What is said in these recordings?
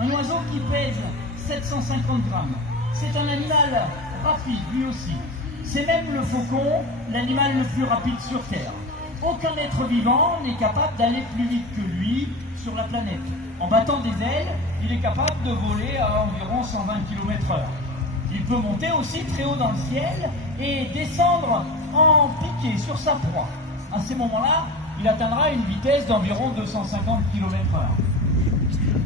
Un oiseau qui pèse 750 grammes. C'est un animal rapide, lui aussi. C'est même le faucon, l'animal le plus rapide sur Terre. Aucun être vivant n'est capable d'aller plus vite que lui sur la planète. En battant des ailes, il est capable de voler à environ 120 km/h. Il peut monter aussi très haut dans le ciel et descendre en piqué sur sa proie. À ces moments-là, il atteindra une vitesse d'environ 250 km/h.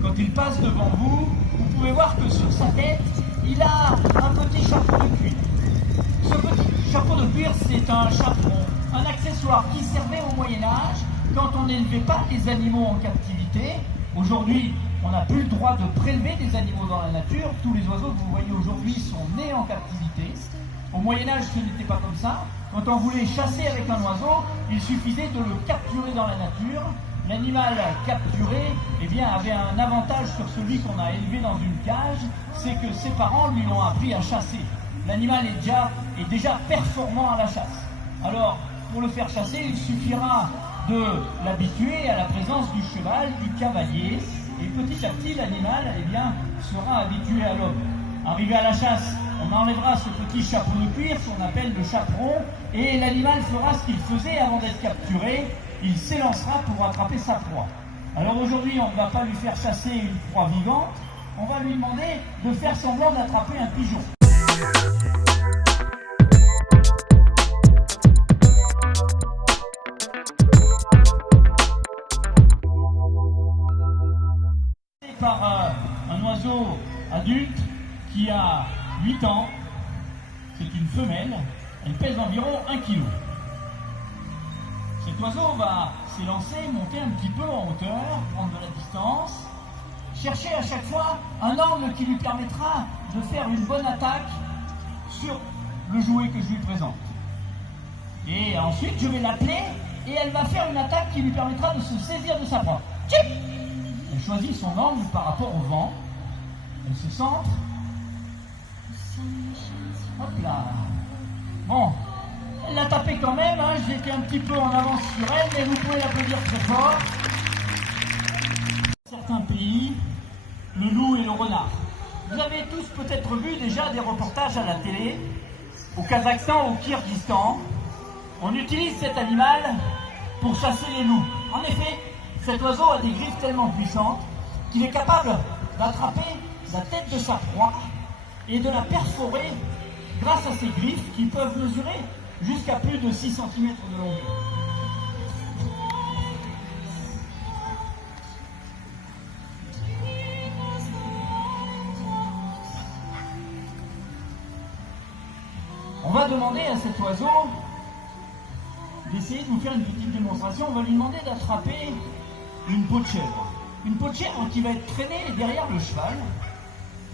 Quand il passe devant vous, vous pouvez voir que sur sa tête, il a un petit chapeau de cuir. Ce petit chapeau de cuir, c'est un chaperon, un accessoire qui servait au Moyen-Âge quand on n'élevait pas les animaux en captivité. Aujourd'hui, on n'a plus le droit de prélever des animaux dans la nature. Tous les oiseaux que vous voyez aujourd'hui sont nés en captivité. Au Moyen-Âge, ce n'était pas comme ça. Quand on voulait chasser avec un oiseau, il suffisait de le capturer dans la nature. L'animal capturé avait un avantage sur celui qu'on a élevé dans une cage, c'est que ses parents lui ont appris à chasser. L'animal est déjà performant à la chasse. Alors, pour le faire chasser, il suffira de l'habituer à la présence du cheval, du cavalier, et petit à petit, l'animal sera habitué à l'homme. Arrivé à la chasse, on enlèvera ce petit chapeau de cuir qu'on appelle le chaperon, et l'animal fera ce qu'il faisait avant d'être capturé. Il s'élancera pour attraper sa proie. Alors aujourd'hui, on ne va pas lui faire chasser une proie vivante, on va lui demander de faire semblant d'attraper un pigeon. Par un oiseau adulte qui a 8 ans, c'est une femelle, elle pèse environ 1 kg. Cet oiseau va s'élancer, monter un petit peu en hauteur, prendre de la distance, chercher à chaque fois un angle qui lui permettra de faire une bonne attaque sur le jouet que je lui présente. Et ensuite, je vais l'appeler et elle va faire une attaque qui lui permettra de se saisir de sa proie. Tchip ! Elle choisit son angle par rapport au vent. Elle se centre. Hop là. Bon. Elle l'a tapé quand même, j'étais un petit peu en avance sur elle, mais vous pouvez l'applaudir très fort. Dans certains pays, le loup et le renard. Vous avez tous peut-être vu déjà des reportages à la télé, au Kazakhstan, au Kyrgyzstan. On utilise cet animal pour chasser les loups. En effet, cet oiseau a des griffes tellement puissantes qu'il est capable d'attraper la tête de sa proie et de la perforer grâce à ses griffes qui peuvent mesurer jusqu'à plus de 6 cm de longueur. On va demander à cet oiseau d'essayer de nous faire une petite démonstration. On va lui demander d'attraper une peau de chèvre. Une peau de chèvre qui va être traînée derrière le cheval.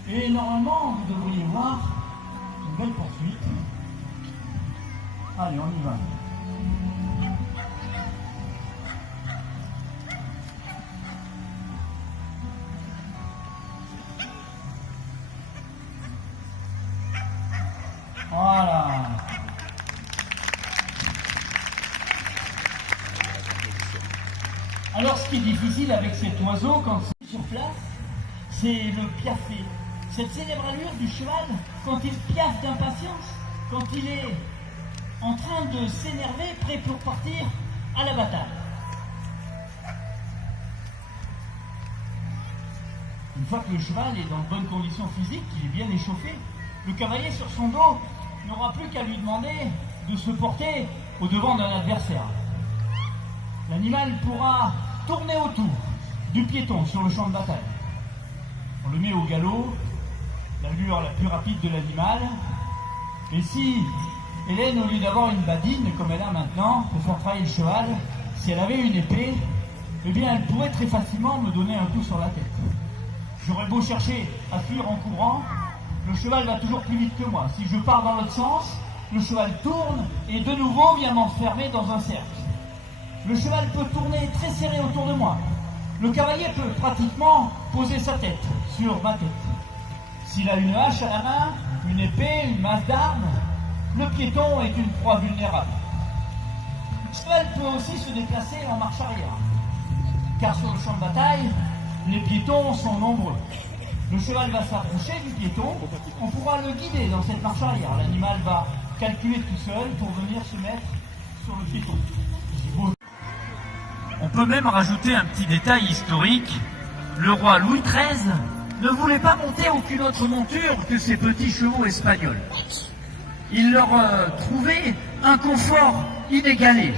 Et normalement, vous devriez voir une belle poursuite. Allez, on y va. Voilà. Alors, ce qui est difficile avec cet oiseau, quand c'est sur place, c'est le piaffer. Cette célèbre allure du cheval, quand il piaffe d'impatience, quand il est en train de s'énerver, prêt pour partir à la bataille. Une fois que le cheval est dans de bonnes conditions physiques, qu'il est bien échauffé, le cavalier sur son dos n'aura plus qu'à lui demander de se porter au devant d'un adversaire. L'animal pourra tourner autour du piéton sur le champ de bataille. On le met au galop, l'allure la plus rapide de l'animal, et si Hélène, au lieu d'avoir une badine, comme elle a maintenant, pour faire travailler le cheval, si elle avait une épée, elle pourrait très facilement me donner un coup sur la tête. J'aurais beau chercher à fuir en courant, le cheval va toujours plus vite que moi. Si je pars dans l'autre sens, le cheval tourne et de nouveau vient m'enfermer dans un cercle. Le cheval peut tourner très serré autour de moi. Le cavalier peut pratiquement poser sa tête sur ma tête. S'il a une hache à la main, une épée, une masse d'armes, le piéton est une proie vulnérable. Le cheval peut aussi se déplacer en marche arrière, car sur le champ de bataille, les piétons sont nombreux. Le cheval va s'approcher du piéton, on pourra le guider dans cette marche arrière. L'animal va calculer tout seul pour venir se mettre sur le piéton. On peut même rajouter un petit détail historique. Le roi Louis XIII ne voulait pas monter aucune autre monture que ces petits chevaux espagnols. Il leur trouvait un confort inégalé.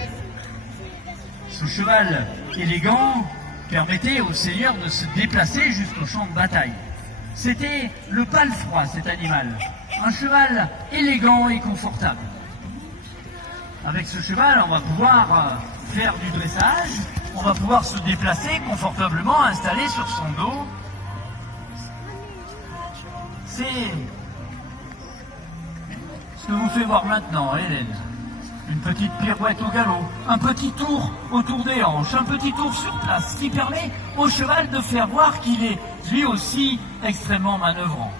Ce cheval élégant permettait au seigneur de se déplacer jusqu'au champ de bataille. C'était le palefroid, cet animal. Un cheval élégant et confortable. Avec ce cheval, on va pouvoir faire du dressage, on va pouvoir se déplacer confortablement, installé sur son dos. C'est ce que vous fait voir maintenant, Hélène. Une petite pirouette au galop, un petit tour autour des hanches, un petit tour sur place, qui permet au cheval de faire voir qu'il est lui aussi extrêmement manœuvrant.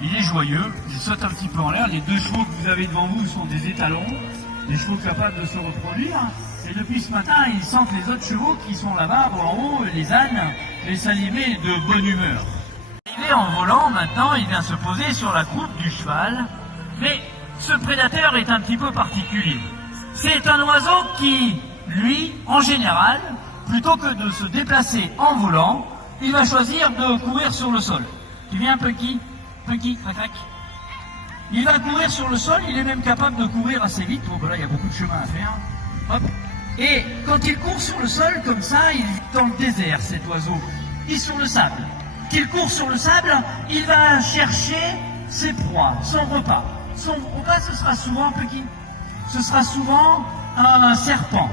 Il est joyeux, il saute un petit peu en l'air. Les deux chevaux que vous avez devant vous sont des étalons, des chevaux capables de se reproduire. Et depuis ce matin, ils sentent les autres chevaux qui sont là-bas, en haut, les ânes, les animer de bonne humeur. Arrivé en volant, maintenant, il vient se poser sur la croupe du cheval. Mais ce prédateur est un petit peu particulier. C'est un oiseau qui, lui, en général, plutôt que de se déplacer en volant, il va choisir de courir sur le sol. Tu viens, Punky? Punky, crac, crac. Il va courir sur le sol, il est même capable de courir assez vite. Bon, là, il y a beaucoup de chemin à faire. Hop. Et quand il court sur le sol comme ça, il vit dans le désert, cet oiseau. Il est sur le sable. Qu'il court sur le sable, il va chercher ses proies, son repas. Son repas, ce sera souvent, Punky, ce sera souvent un serpent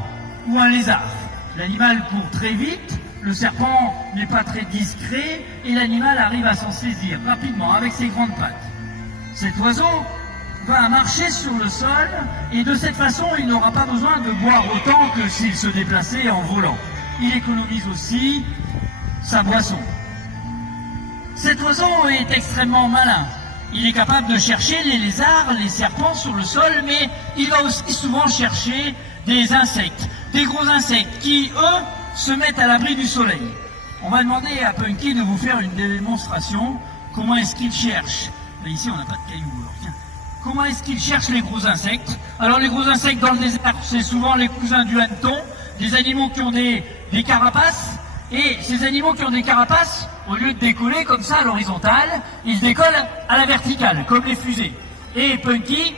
ou un lézard. L'animal court très vite, le serpent n'est pas très discret et l'animal arrive à s'en saisir rapidement avec ses grandes pattes. Cet oiseau va marcher sur le sol et de cette façon, il n'aura pas besoin de boire autant que s'il se déplaçait en volant. Il économise aussi sa boisson. Cet oiseau est extrêmement malin. Il est capable de chercher les lézards, les serpents sur le sol, mais il va aussi souvent chercher des insectes, des gros insectes qui, eux, se mettent à l'abri du soleil. On va demander à Punky de vous faire une démonstration. Comment est-ce qu'il cherche? Mais ici, on n'a pas de cailloux, alors tiens. Comment est-ce qu'il cherche les gros insectes? Alors, les gros insectes dans le désert, c'est souvent les cousins du hanneton, des animaux qui ont des carapaces. Et ces animaux qui ont des carapaces, au lieu de décoller comme ça à l'horizontale, ils décollent à la verticale, comme les fusées. Et Punky,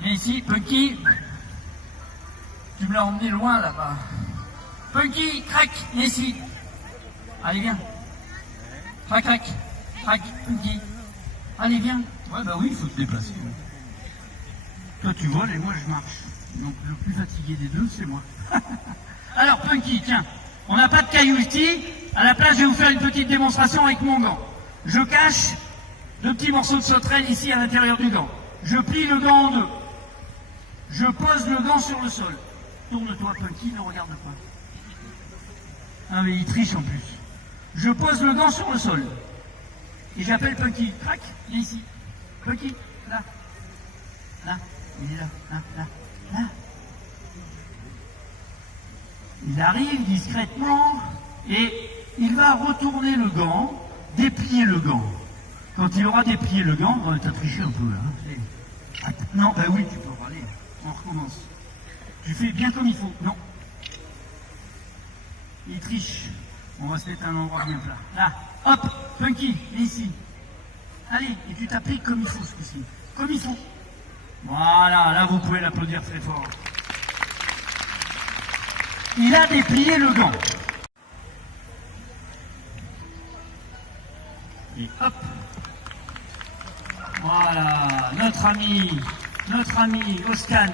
viens ici, Punky, tu me l'as emmené loin là-bas. Punky, crac, viens ici. Allez, viens. Crac, crac, crac, Punky. Allez, viens. Ouais, bah oui, il faut te déplacer. Toi, tu voles et moi, je marche. Donc, le plus fatigué des deux, c'est moi. Alors, Punky, tiens. On n'a pas de cailloux ici. À la place, je vais vous faire une petite démonstration avec mon gant. Je cache deux petits morceaux de sauterelle ici à l'intérieur du gant. Je plie le gant en deux. Je pose le gant sur le sol. Tourne-toi, Punky, ne regarde pas. Ah, mais il triche en plus. Je pose le gant sur le sol. Et j'appelle Punky. Crac, viens ici. Punky, là. Là, il est là, là, là, là. Il arrive discrètement et il va retourner le gant, déplier le gant. Quand il aura déplié le gant, t'as triché un peu là. Non, bah oui, tu peux aller. On recommence. Tu fais bien comme il faut. Non. Il triche. On va se mettre à un endroit bien plat. Là, hop, Punky, viens ici. Allez, et tu t'appliques comme il faut ce coup-ci. Comme il faut. Voilà, là vous pouvez l'applaudir très fort. Il a déplié le gant. Et hop. Voilà, notre ami Oscan,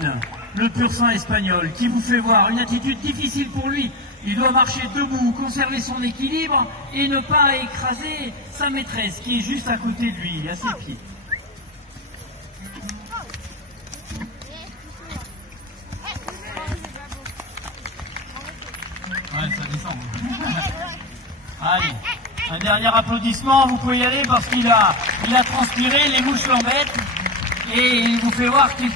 le pur sang espagnol, qui vous fait voir une attitude difficile pour lui. Il doit marcher debout, conserver son équilibre et ne pas écraser sa maîtresse qui est juste à côté de lui, à ses pieds. Ouais, ça descend. Allez, un dernier applaudissement, vous pouvez y aller parce qu'il a transpiré, les mouches l'embêtent. et il vous fait voir qu'il...